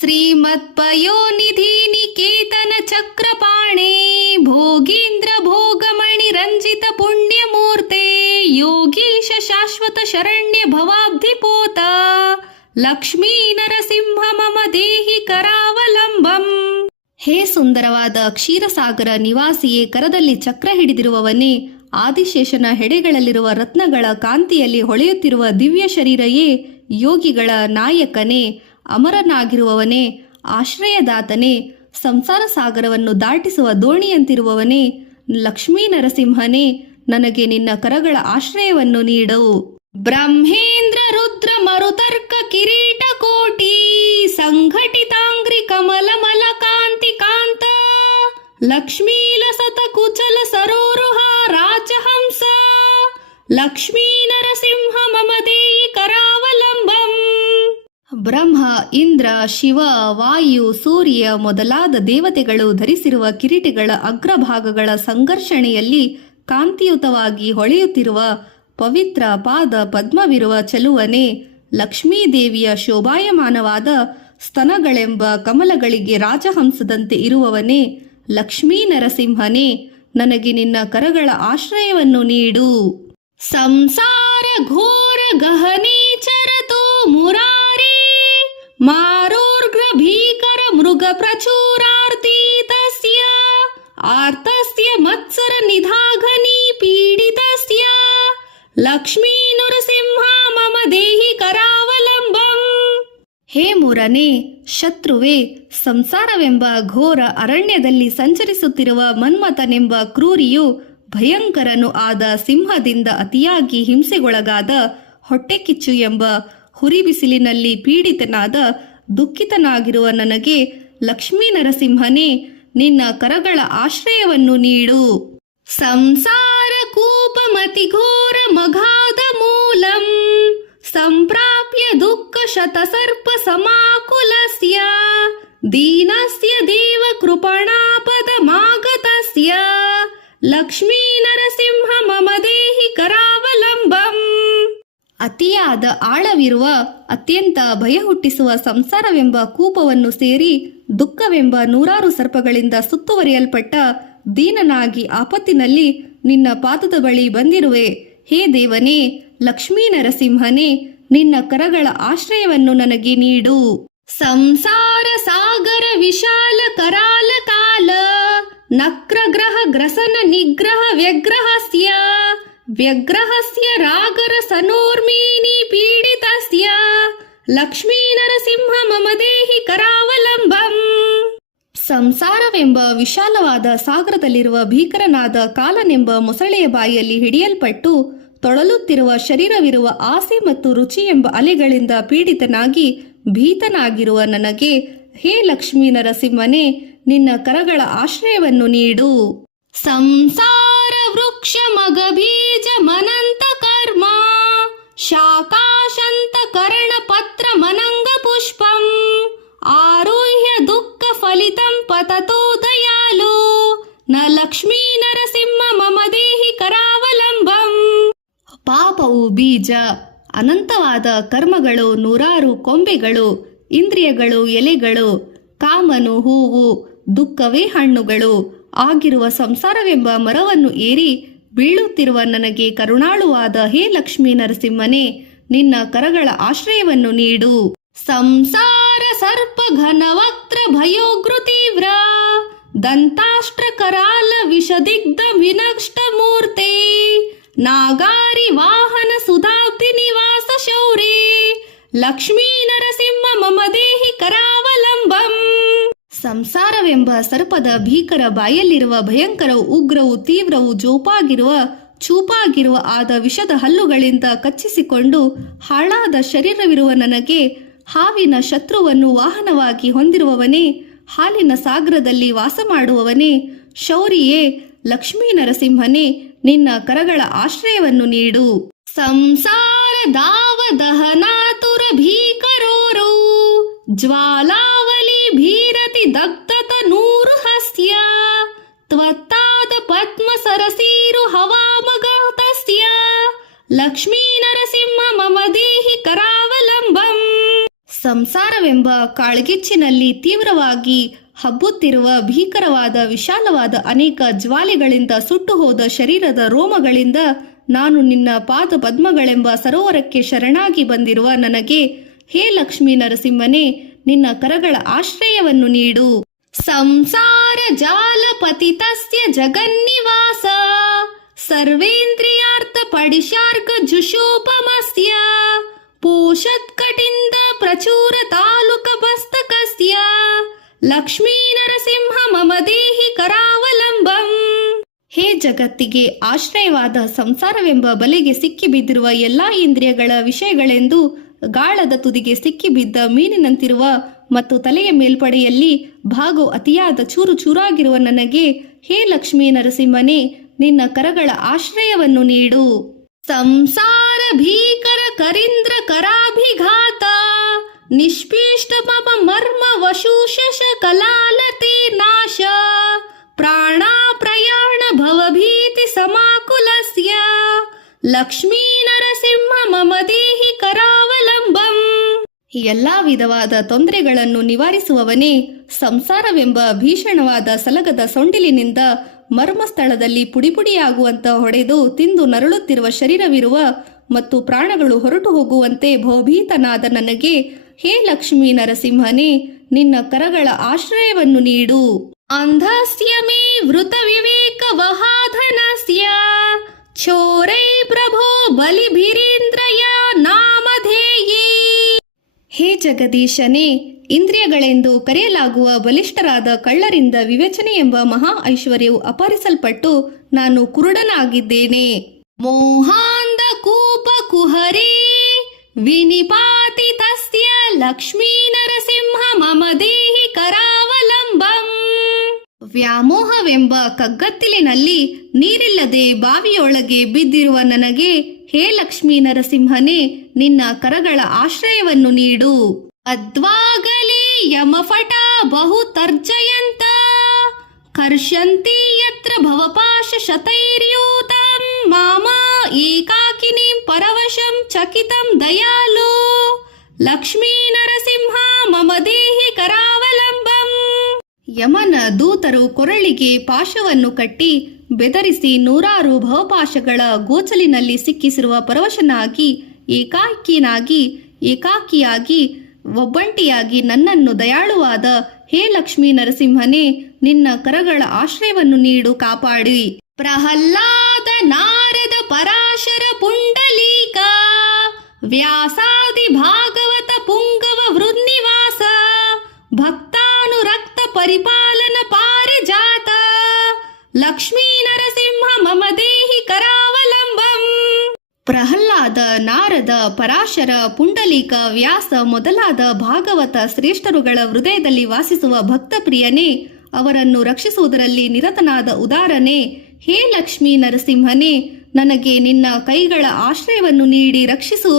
श्रीमत्पयोनिधि निकेतन चक्रपाणे भोगीन्द्र भोगमणि रंजित पुण्यमूर्ते योगीश शाश्वत शरण्य भवाब्धिपोत ಲಕ್ಷ್ಮೀ ನರಸಿಂಹ ಮಮ ದೇಹಿ ಕರಾವಲಂಬಂ. ಹೇ ಸುಂದರವಾದ ಕ್ಷೀರಸಾಗರ ನಿವಾಸಿಯೇ, ಕರದಲ್ಲಿ ಚಕ್ರ ಹಿಡಿದಿರುವವನೇ, ಆದಿಶೇಷನ ಹೆಡೆಗಳಲ್ಲಿರುವ ರತ್ನಗಳ ಕಾಂತಿಯಲ್ಲಿ ಹೊಳೆಯುತ್ತಿರುವ ದಿವ್ಯ ಶರೀರಯೇ, ಯೋಗಿಗಳ ನಾಯಕನೇ, ಅಮರನಾಗಿರುವವನೇ, ಆಶ್ರಯದಾತನೇ, ಸಂಸಾರ ಸಾಗರವನ್ನು ದಾಟಿಸುವ ದೋಣಿಯಂತಿರುವವನೇ, ಲಕ್ಷ್ಮೀ ನರಸಿಂಹನೇ, ನನಗೆ ನಿನ್ನ ಕರಗಳ ಆಶ್ರಯವನ್ನು ನೀಡು. ಬ್ರಹ್ಮೇಂದ್ರ ರುದ್ರ ಮರುತರ್ಕ ಕಿರೀಟ ಕೋಟಿ ಸಂಘಟಿತಾಂಗ್ರಿ ಕಮಲ ಮಲ ಕಾಂತಿ ಕಾಂತ ಲಕ್ಷ್ಮೀ ಲಸತ ಕುಚಲ ಸರೋರುಹ ರಾಜಹಂಸ ಲಕ್ಷ್ಮೀ ನರಸಿಂಹ ಮಮ ದೇಹಿ ಕರಾವಲಂಬಂ. ಬ್ರಹ್ಮ, ಇಂದ್ರ, ಶಿವ, ವಾಯು, ಸೂರ್ಯ ಮೊದಲಾದ ದೇವತೆಗಳು ಧರಿಸಿರುವ ಕಿರೀಟಿಗಳ ಅಗ್ರಭಾಗಗಳ ಸಂಘರ್ಷಣೆಯಲ್ಲಿ ಕಾಂತಿಯುತವಾಗಿ ಹೊಳೆಯುತ್ತಿರುವ ಪವಿತ್ರ ಪಾದ ಪದ್ಮವಿರುವ ಚೆಲುವನೇ, ಲಕ್ಷ್ಮೀದೇವಿಯ ಶೋಭಾಯಮಾನವಾದ ಸ್ತನಗಳೆಂಬ ಕಮಲಗಳಿಗೆ ರಾಜಹಂಸದಂತೆ ಇರುವವನೇ, ಲಕ್ಷ್ಮೀ ನರಸಿಂಹನೇ, ನನಗೆ ನಿನ್ನ ಕರಗಳ ಆಶ್ರಯವನ್ನು ನೀಡು. ಸಂಸಾರ ಘೋರ ಗಹನೆ ಚರತೋ ಮುರಾರೇ ಮಾರೋರ್ಘ್ರ ಭೀಕರ ಮೃಗ ಪ್ರಚುರಾರ್ತಿ ತಸ್ಯ ಆರ್ತಸ್ಯ ಮತ್ಸರ ನಿಧಾಘನಿ ಪೀಡಿತಸ್ಯ ಲಕ್ಷ್ಮೀ ನರಸಿಂಹ ಮಮ ದೇಹಿ ಕರಾವಲಂಬಂ. ಹೇ ಮೂರನೇ ಶತ್ರುವೆ, ಸಂಸಾರವೆಂಬ ಘೋರ ಅರಣ್ಯದಲ್ಲಿ ಸಂಚರಿಸುತ್ತಿರುವ ಮನ್ಮಥನೆಂಬ ಕ್ರೂರಿಯು, ಭಯಂಕರನು ಆದ ಸಿಂಹದಿಂದ ಅತಿಯಾಗಿ ಹಿಂಸೆಗೊಳಗಾದ ಹೊಟ್ಟೆಕಿಚ್ಚು ಎಂಬ ಹುರಿ ಬಿಸಿಲಿನಲ್ಲಿ ಪೀಡಿತನಾದ ದುಃಖಿತನಾಗಿರುವ ನನಗೆ ಲಕ್ಷ್ಮೀ ನರಸಿಂಹನೇ, ನಿನ್ನ ಕರಗಳ ಆಶ್ರಯವನ್ನು ನೀಡು. ಸಂಸಾರ ಕೂಪಮತಿ ಘೋರ ಮಘಾದ ಮೂಲಂ ಸಂಪ್ರಾಪ್ಯ ದುಃಖ ಶತಸರ್ಪ ಸಮಾಕುಲಸ್ಯ ದೀನಸ್ಯ ದೇವ ಕೃಪಣಾಪದ ಮಾಗತಸ್ಯ ಲಕ್ಷ್ಮೀ ನರಸಿಂಹ ಮಮ ದೇಹಿ ಕರಾವಲಂಬಂ. ಅತಿಯಾದ ಆಳವಿರುವ ಅತ್ಯಂತ ಭಯ ಹುಟ್ಟಿಸುವ ಸಂಸಾರವೆಂಬ ಕೂಪವನ್ನು ಸೇರಿ ದುಃಖವೆಂಬ ನೂರಾರು ಸರ್ಪಗಳಿಂದ ಸುತ್ತುವರಿಯಲ್ಪಟ್ಟ ದೀನನಾಗಿ ಆಪತ್ತಿನಲ್ಲಿ ನಿನ್ನ ಪಾದದ ಬಳಿ ಬಂದಿರುವೆ. ಹೇ ದೇವನೇ, ಲಕ್ಷ್ಮೀ ನರಸಿಂಹನೇ, ನಿನ್ನ ಕರಗಳ ಆಶ್ರಯವನ್ನು ನನಗೆ ನೀಡು. ಸಂಸಾರ ಸಾಗರ ವಿಶಾಲ ಕರಾಲ ಕಾಲ ನಕ್ರಗ್ರಹ ಗ್ರಸನ ನಿಗ್ರಹ ವ್ಯಗ್ರಹಸ್ಯ ವ್ಯಗ್ರಹಸ್ಯ ರಾಗರ ಸನೋರ್ಮೀನಿ ಪೀಡಿತಸ್ಯ ಲಕ್ಷ್ಮೀ ನರಸಿಂಹ ಮಮ ದೇಹಿ ಕರಾವಲಂಬಂ. ಸಂಸಾರವೆಂಬ ವಿಶಾಲವಾದ ಸಾಗರದಲ್ಲಿರುವ ಭೀಕರನಾದ ಕಾಲನೆಂಬ ಮೊಸಳೆಯ ಬಾಯಿಯಲ್ಲಿ ಹಿಡಿಯಲ್ಪಟ್ಟು ತೊಳಲುತ್ತಿರುವ ಶರೀರವಿರುವ ಆಸೆ ಮತ್ತು ರುಚಿ ಎಂಬ ಅಲೆಗಳಿಂದ ಪೀಡಿತನಾಗಿ ಭೀತನಾಗಿರುವ ನನಗೆ, ಹೇ ಲಕ್ಷ್ಮೀ ನರಸಿಂಹನೇ, ನಿನ್ನ ಕರಗಳ ಆಶ್ರಯವನ್ನು ನೀಡು. ಸಂಸಾರ ವೃಕ್ಷ ಮಗ ಬೀಜ ಮನಂತ ಕರ್ಮ ಶಾಕಾಶಂತ ಕರ್ಣ ಪತ್ರ ಮನಂಗ ಪುಷ್ಪಂ ಆರುಹ್ಯ ದುಃಖ ಫಲಿತಂ ಪತತೋ ದಯಾಲು ನ ಲಕ್ಷ್ಮೀ ನರಸಿಂಹ ಮಮ ದೇಹಿ ಕರಾವಲಂಬಂ. ಪಾಪವು ಬೀಜ, ಅನಂತವಾದ ಕರ್ಮಗಳು ನೂರಾರು ಕೊಂಬೆಗಳು, ಇಂದ್ರಿಯಗಳು ಎಲೆಗಳು, ಕಾಮನು ಹೂವು, ದುಃಖವೇ ಹಣ್ಣುಗಳು ಆಗಿರುವ ಸಂಸಾರವೆಂಬ ಮರವನ್ನು ಏರಿ ಬೀಳುತ್ತಿರುವ ನನಗೆ ಕರುಣಾಳುವಾದ ಹೇ ಲಕ್ಷ್ಮೀ ನರಸಿಂಹನೇ, ನಿನ್ನ ಕರಗಳ ಆಶ್ರಯವನ್ನು ನೀಡು. ಸಂಸಾರ ಸರ್ಪ ಘನವಕ್ತ್ರ ಭಯೋಗೃ ತೀವ್ರ ದಂತಾಷ್ಟ್ರ ಕರಾಲ ವಿಷದಿಗ್ಧ ವಿನಷ್ಟ ಮೂರ್ತೆ ನಾಗಾರಿ ವಾಹನ ಸುಧಾಬ್ಧಿ ನಿವಾಸ ಶೌರ್ಯ ಲಕ್ಷ್ಮೀ ನರಸಿಂಹ ಮಮ ದೇಹಿ ಕರಾವಲಂಬಂ. ಸಂಸಾರವೆಂಬ ಸರ್ಪದ ಭೀಕರ ಬಾಯಲ್ಲಿರುವ ಭಯಂಕರವು ಉಗ್ರವು ತೀವ್ರವು ಜೋಪಾಗಿರುವ ಚೂಪಾಗಿರುವ ಆದ ವಿಷದ ಹಲ್ಲುಗಳಿಂದ ಕಚ್ಚಿಸಿಕೊಂಡು ಹಾಳಾದ ಶರೀರವಿರುವ ನನಗೆ, ಹಾವಿನ ಶತ್ರುವನ್ನು ವಾಹನವಾಗಿ ಹೊಂದಿರುವವನೇ, ಹಾಲಿನ ಸಾಗರದಲ್ಲಿ ವಾಸ ಮಾಡುವವನೇ, ಶೌರಿಯೇ, ಲಕ್ಷ್ಮೀ ನರಸಿಂಹನೇ, ನಿನ್ನ ಕರಗಳ ಆಶ್ರಯವನ್ನು ನೀಡು. ಸಂಸಾರ ದಾವ ದಹನಾತುರ ಭೀಕರೋರು ಜ್ವಾಲಾವಲಿ ಭೀರತಿ ದಗ್ಧತ ನೂರು ಹಸ್ಯ ತ್ವತ್ತಾದ ಪದ್ಮ ಸರಸೀರು ಹವಾಮಗತಸ್ಯ ಲಕ್ಷ್ಮೀ ನರಸಿಂಹ ಮಮ ದೇಹಿ ಕರಾವಲಂಬಂ. ಸಂಸಾರವೆಂಬ ಕಾಳ್ಗಿಚ್ಚಿನಲ್ಲಿ ತೀವ್ರವಾಗಿ ಹಬ್ಬುತ್ತಿರುವ ಭೀಕರವಾದ ವಿಶಾಲವಾದ ಅನೇಕ ಜ್ವಾಲೆಗಳಿಂದ ಸುಟ್ಟು ಹೋದ ಶರೀರದ ರೋಮಗಳಿಂದ ನಾನು ನಿನ್ನ ಪಾದ ಪದ್ಮಗಳೆಂಬ ಸರೋವರಕ್ಕೆ ಶರಣಾಗಿ ಬಂದಿರುವ ನನಗೆ ಹೇ ಲಕ್ಷ್ಮೀ ನರಸಿಂಹನೇ ನಿನ್ನ ಕರಗಳ ಆಶ್ರಯವನ್ನು ನೀಡು. ಸಂಸಾರ ಜಾಲ ಪತಿತಸ್ಯ ಜಗನ್ನಿವಾಸ ಸರ್ವೇಂದ್ರಿಯಾರ್ಥ ಪಡಿಶಾರ್ಕ ಜುಷೋಪಮಸ್ಯ ಪೋಷತ್ಕಟಿಂದ ಪ್ರಚುರ ತಾಲುಕ ಬಸ್ತಕಸ್ಯ ಲಕ್ಷ್ಮೀ ನರಸಿಂಹ ಮಮ ದೇಹಿ ಕರಾವಲಂಬಂ. ಹೇ ಜಗತ್ತಿಗೆ ಆಶ್ರಯವಾದ ಸಂಸಾರವೆಂಬ ಬಲೆಗೆ ಸಿಕ್ಕಿಬಿದ್ದಿರುವ ಎಲ್ಲಾ ಇಂದ್ರಿಯಗಳ ವಿಷಯಗಳೆಂದು ಗಾಳದ ತುದಿಗೆ ಸಿಕ್ಕಿಬಿದ್ದ ಮೀನಿನಂತಿರುವ ಮತ್ತು ತಲೆಯ ಮೇಲ್ಪಡೆಯಲ್ಲಿ ಭಾಗೋ ಅತಿಯಾದ ಚೂರು ಚೂರಾಗಿರುವ ನನಗೆ ಹೇ ಲಕ್ಷ್ಮೀ ನರಸಿಂಹನೇ ನಿನ್ನ ಕರಗಳ ಆಶ್ರಯವನ್ನು ನೀಡು. ಸಂಸಾರ ಭೀಕರ ಕರೀಂದ್ರ ಕರಾಭಿಘಾತ ನಿಷ್ಪೀಷ್ಟ ಮಮ ಮರ್ಮ ವಶೂಷ ಕಲಾಲತೆ ನಾಶ ಪ್ರಾಣ ಪ್ರಯಾಣ ಭವಭೀತಿ ಸಮಾಕುಲಸ್ಯ ಲಕ್ಷ್ಮೀ ನರಸಿಂಹ ಮಮ ದೇಹಿ ಕರಾವಲಂಬಂ. ಎಲ್ಲಾ ವಿಧವಾದ ತೊಂದರೆಗಳನ್ನು ನಿವಾರಿಸುವವನೇ, ಸಂಸಾರವೆಂಬ ಭೀಷಣವಾದ ಸಲಗದ ಸೊಂಡಿಲಿನಿಂದ ಮರ್ಮಸ್ಥಳದಲ್ಲಿ ಪುಡಿಪುಡಿಯಾಗುವಂತ ಹೊಡೆದು ತಿಂದು ನರಳುತ್ತಿರುವ ಶರೀರವಿರುವ ಮತ್ತು ಪ್ರಾಣಗಳು ಹೊರಟು ಹೋಗುವಂತೆ ಭವಭೀತನಾದ ನನಗೆ ಹೇ ಲಕ್ಷ್ಮೀ ನರಸಿಂಹನೇ ನಿನ್ನ ಕರಗಳ ಆಶ್ರಯವನ್ನು ನೀಡು. ಅಂಧಸ್ಯ ಮೇ ವೃತ ವಿವೇಕ ವಹಾಧನಸ್ಯ ಚೋರೈ ಪ್ರಭೋ ಬಲಿಭಿರೇಂದ್ರಯ ನಾಮಧೇಯೇ. ಹೇ ಜಗದೀಶನೇ, ಇಂದ್ರಿಯಗಳೆಂದು ಕರೆಯಲಾಗುವ ಬಲಿಷ್ಠರಾದ ಕಳ್ಳರಿಂದ ವಿವೇಚನೆ ಎಂಬ ಮಹಾ ಐಶ್ವರ್ಯವು ಅಪಹರಿಸಲ್ಪಟ್ಟು ನಾನು ಕುರುಡನಾಗಿದ್ದೇನೆ. ಮೋಹಾಂಧ ಕೂಪ ಕುಹರೇ ವಿನಿಪಾತಿ ತಸ್ಯ ಲಕ್ಷ್ಮೀ ನರಸಿಂಹ ಮಮ ದೇಹಿ ಕರಾವಲಂಬಂ. ವ್ಯಾಮೋಹವೆಂಬ ಕಗ್ಗತ್ತಿಲಿನಲ್ಲಿ ನೀರಿಲ್ಲದೆ ಬಾವಿಯೊಳಗೆ ಬಿದ್ದಿರುವ ನನಗೆ ಹೇ ಲಕ್ಷ್ಮೀ ನರಸಿಂಹನೇ ನಿನ್ನ ಕರಗಳ ಆಶ್ರಯವನ್ನು ನೀಡು. ಅದ್ವಾಗಲೇ ಯಮಫಟ ಬಹು ತರ್ಜಯಂತ ಕರ್ಷಂತಿ ಯತ್ರ ಭವಪಾಶ ಶತೈರ್ಯೂತಂ ಮಾಮ ಏಕಾಕಿನೀಂ ಪರವಶಂ ಚಕಿತಂ ದಯಾಲು ಲಕ್ಷ್ಮೀ ನರಸಿಂಹ ಮಮ ದೇಹಿ ಕರಾವಲಂಬಂ. ಯಮನ ದೂತರು ಕೊರಳಿಗೆ ಪಾಶವನ್ನು ಕಟ್ಟಿ ಬೆದರಿಸಿ ನೂರಾರು ಭವಪಾಶಗಳ ಗೋಚಲಿನಲ್ಲಿ ಸಿಕ್ಕಿಸಿರುವ ಪರವಶನಾಗಿ ಏಕಾಕಿಯಾಗಿ ಒಬ್ಬಂಟಿಯಾಗಿ ನನ್ನನ್ನು ದಯಾಳುವಾದ ಹೇ ಲಕ್ಷ್ಮೀ ನರಸಿಂಹನೇ ನಿನ್ನ ಕರಗಳ ಆಶ್ರಯವನ್ನು ನೀಡು, ಕಾಪಾಡಿ. ಪ್ರಹ್ಲಾದ ನಾರದ ಪರಾಶರ ಪುಂಡಲೀಕ ವ್ಯಾಸಾದಿ ಭಾಗವತ ಪುಂಗವ ವೃನ್ನಿವಾಸ ಭಕ್ತಾನುರಕ್ತ ಪರಿಪಾಲನ ಪಾರಿಜಾತ ಲಕ್ಷ್ಮೀ ನರಸಿಂಹ ಮಮ ದೇಹಿ ಕರಾವಲಂಬಂ. ಪ್ರಹ್ಲಾದ, ನಾರದ, ಪರಾಶರ, ಪುಂಡಲೀಕ, ವ್ಯಾಸ ಮೊದಲಾದ ಭಾಗವತ ಶ್ರೇಷ್ಠರುಗಳ ಹೃದಯದಲ್ಲಿ ವಾಸಿಸುವ ಭಕ್ತಪ್ರಿಯನೇ, ಅವರನ್ನು ರಕ್ಷಿಸುವುದರಲ್ಲಿ ನಿರತನಾದ ಉದಾರನೇ, ಹೇ ಲಕ್ಷ್ಮೀ ನರಸಿಂಹನೇ ನನಗೆ ನಿನ್ನ ಕೈಗಳ ಆಶ್ರಯವನ್ನು ನೀಡಿ ರಕ್ಷಿಸು.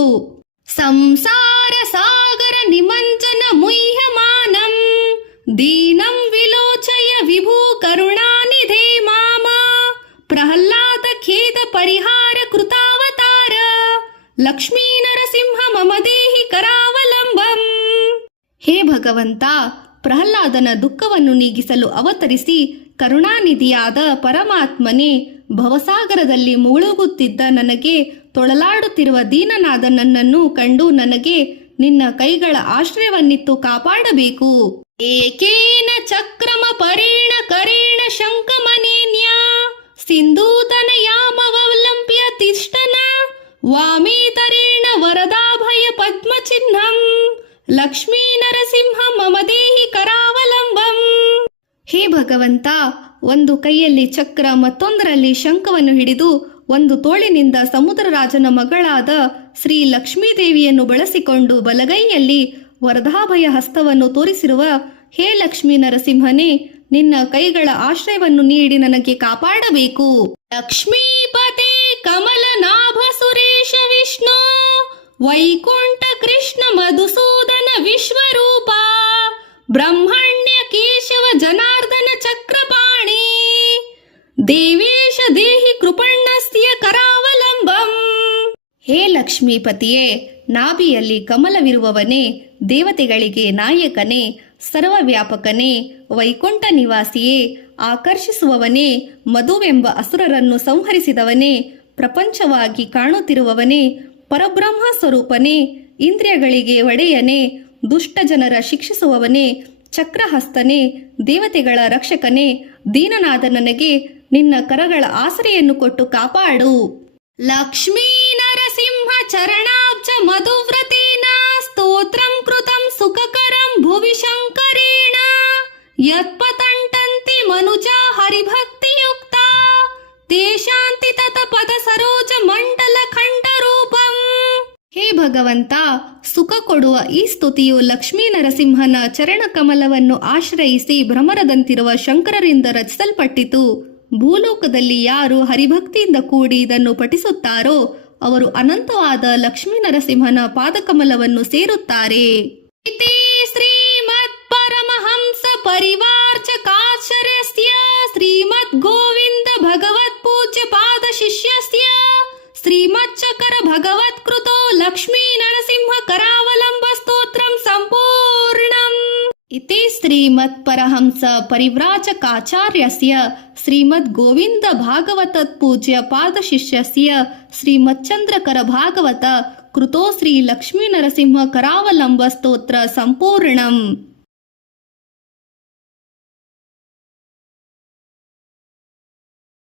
ಸಂಸಾರ ಸಾಗರ ನಿಮಂಜನ ಮುಹ್ಯಮಾನಂ ದೀನಂ ವಿಲೋಚಯ ವಿಭೂ ಕರುಣಾನಿಧೇ ಮಾಮ ಪ್ರಹ್ಲಾದ ಖೇದ ಪರಿಹಾರ ಕೃತಾವತಾರ ಲಕ್ಷ್ಮೀ ನರಸಿಂಹ ಮಮ ದೇಹಿ ಕರಾವಲಂಬಂ. ಹೇ ಭಗವಂತ, ಪ್ರಹ್ಲಾದನ ದುಃಖವನ್ನು ನೀಗಿಸಲು ಅವತರಿಸಿ ಕರುಣಾನಿಧಿಯಾದ ಪರಮಾತ್ಮನೇ, ಭವಸಾಗರದಲ್ಲಿ ಮುಳುಗುತ್ತಿದ್ದ ನನಗೆ ತೊಳಲಾಡುತ್ತಿರುವ ದೀನನಾದ ನನ್ನನ್ನು ಕಂಡು ನನಗೆ ನಿನ್ನ ಕೈಗಳ ಆಶ್ರಯವನ್ನಿತ್ತು ಕಾಪಾಡಬೇಕು. ಏಕೇನ ಚಕ್ರಮ ಪರೇಣ ಕರೇಣ ಶಂಕಮನೇನ್ಯ ಸಿಂಧೂತನಯಾಮವಲಂಬ್ಯ ತಿಷ್ಟನ ವಾಮೇತರೇಣ ವರದಾಭಯ ಪದ್ಮಚಿಹ್ನಂ ಲಕ್ಷ್ಮೀ ನರಸಿಂಹ ಮಮ ದೇಹಿ ಕರಾವಲಂಬಂ. ಹೇ ಭಗವಂತ, ಒಂದು ಕೈಯಲ್ಲಿ ಚಕ್ರ ಮತ್ತೊಂದರಲ್ಲಿ ಶಂಖವನ್ನು ಹಿಡಿದು ಒಂದು ತೋಳಿನಿಂದ ಸಮುದ್ರರಾಜನ ಮಗಳಾದ ಶ್ರೀ ಲಕ್ಷ್ಮೀದೇವಿಯನ್ನು ಬಳಸಿಕೊಂಡು ಬಲಗೈಯಲ್ಲಿ ವರದಾಭಯ ಹಸ್ತವನ್ನು ತೋರಿಸಿರುವ ಹೇ ಲಕ್ಷ್ಮೀ ನರಸಿಂಹನೇ ನಿನ್ನ ಕೈಗಳ ಆಶ್ರಯವನ್ನು ನೀಡಿ ನನಗೆ ಕಾಪಾಡಬೇಕು. ಲಕ್ಷ್ಮೀಪತೆ ಕಮಲನಾಭ ಸುರೇಶ ವಿಷ್ಣು ವೈಕುಂಠ ಕೃಷ್ಣ ಮಧುಸೂದನ ವಿಶ್ವರೂಪ ಬ್ರಹ್ಮಣ್ಯ ಕೇಶವ ಜನಾರ್ದನ ಚಕ್ರಪಾಣಿ ದೇವೇಶ ದೇಹಿ ಕೃಪಣ್ಣಸ್ಯ ಕರಾವಲಂಬಂ. ಹೇ ಲಕ್ಷ್ಮೀ ಲಕ್ಷ್ಮೀಪತಿಯೇ, ನಾಭಿಯಲ್ಲಿ ಕಮಲವಿರುವವನೇ, ದೇವತೆಗಳಿಗೆ ನಾಯಕನೇ, ಸರ್ವವ್ಯಾಪಕನೇ, ವೈಕುಂಠ ನಿವಾಸಿಯೇ, ಆಕರ್ಷಿಸುವವನೇ, ಮಧುವೆಂಬ ಅಸುರರನ್ನು ಸಂಹರಿಸಿದವನೇ, ಪ್ರಪಂಚವಾಗಿ ಕಾಣುತ್ತಿರುವವನೇ, ಪರಬ್ರಹ್ಮ ಸ್ವರೂಪನೇ, ಇಂದ್ರಿಯಗಳಿಗೆ ಒಡೆಯನೇ, ದುಷ್ಟ ಜನರ ಶಿಕ್ಷಿಸುವವನೇ, ಚಕ್ರಹಸ್ತನೇ, ದೇವತೆಗಳ ರಕ್ಷಕನೇ, ದೀನನಾದ ನನಗೆ ನಿನ್ನ ಕರಗಳ ಆಸರೆಯನ್ನು ಕೊಟ್ಟು ಕಾಪಾಡು. ಲಕ್ಷ್ಮೀ ನರಸಿಂಹ ಚರಣಾಬ್ಜ ಮಧುವ್ರತೇನ ಸ್ತೋತ್ರಂ ಕೃತಂ ಸುಖಕರಂ ಭುವಿ ಶಂಕರೇಣ ಯತ್ಪತಂಟಂತಿ ಮನುಜಾ ಹರಿಭಕ್ತಿಯುಕ್ತ ತೇಷಾಂತಿ ತತ ಪದ ಸರೋಜ ಮಂಡಲ ಖಂಡರೂಪಂ. ಹೇ ಭಗವಂತ, ಸುಖ ಕೊಡುವ ಈ ಸ್ತುತಿಯು ಲಕ್ಷ್ಮೀ ನರಸಿಂಹನ ಚರಣ ಕಮಲವನ್ನು ಆಶ್ರಯಿಸಿ ಭ್ರಮರದಂತಿರುವ ಶಂಕರರಿಂದ ರಚಿಸಲ್ಪಟ್ಟಿತು. ಭೂಲೋಕದಲ್ಲಿ ಯಾರು ಹರಿಭಕ್ತಿಯಿಂದ ಕೂಡಿ ಇದನ್ನು ಪಠಿಸುತ್ತಾರೋ ಅವರು ಅನಂತವಾದ ಲಕ್ಷ್ಮೀ ನರಸಿಂಹನ ಪಾದಕಮಲವನ್ನು ಸೇರುತ್ತಾರೆ. ಇತಿ ಶ್ರೀಮದ್ ಪರಮಹಂಸ ಪರಿವಾರ್ಚಕಾಚಾರ್ಯಸ್ಯ ಶ್ರೀಮದ್ ಗೋವಿಂದ ಭಗವತ್ ಪೂಜ್ಯ ಪಾದ ಶಿಷ್ಯಸ್ಯ ಶ್ರೀಮಚ್ಚಕರ ಭಗವತ್ ಕೃತೋ ಲಕ್ಷ್ಮೀ ನರಸಿಂಹ ಕರಾವಲಂಬ ಸ್ತೋತ್ರಂ ಸಂಪೂರ್ಣಂ. ಇತಿ ಶ್ರೀಮತ್ ಪರಹಂಸ ಪರಿವ್ರಾಜಕಾಚಾರ್ಯಸ್ಯ ಶ್ರೀಮದ್ ಗೋವಿಂದ ಭಾಗವತ ಪೂಜ್ಯ ಪಾದ ಶಿಷ್ಯಸ್ಯ ಶ್ರೀಮಚ್ಚಂದ್ರಕರ ಭಾಗವತ ಕೃತೋ ಶ್ರೀ ಲಕ್ಷ್ಮೀ ನರಸಿಂಹ ಕರಾವಲಂಬ ಸ್ತೋತ್ರ ಸಂಪೂರ್ಣಂ.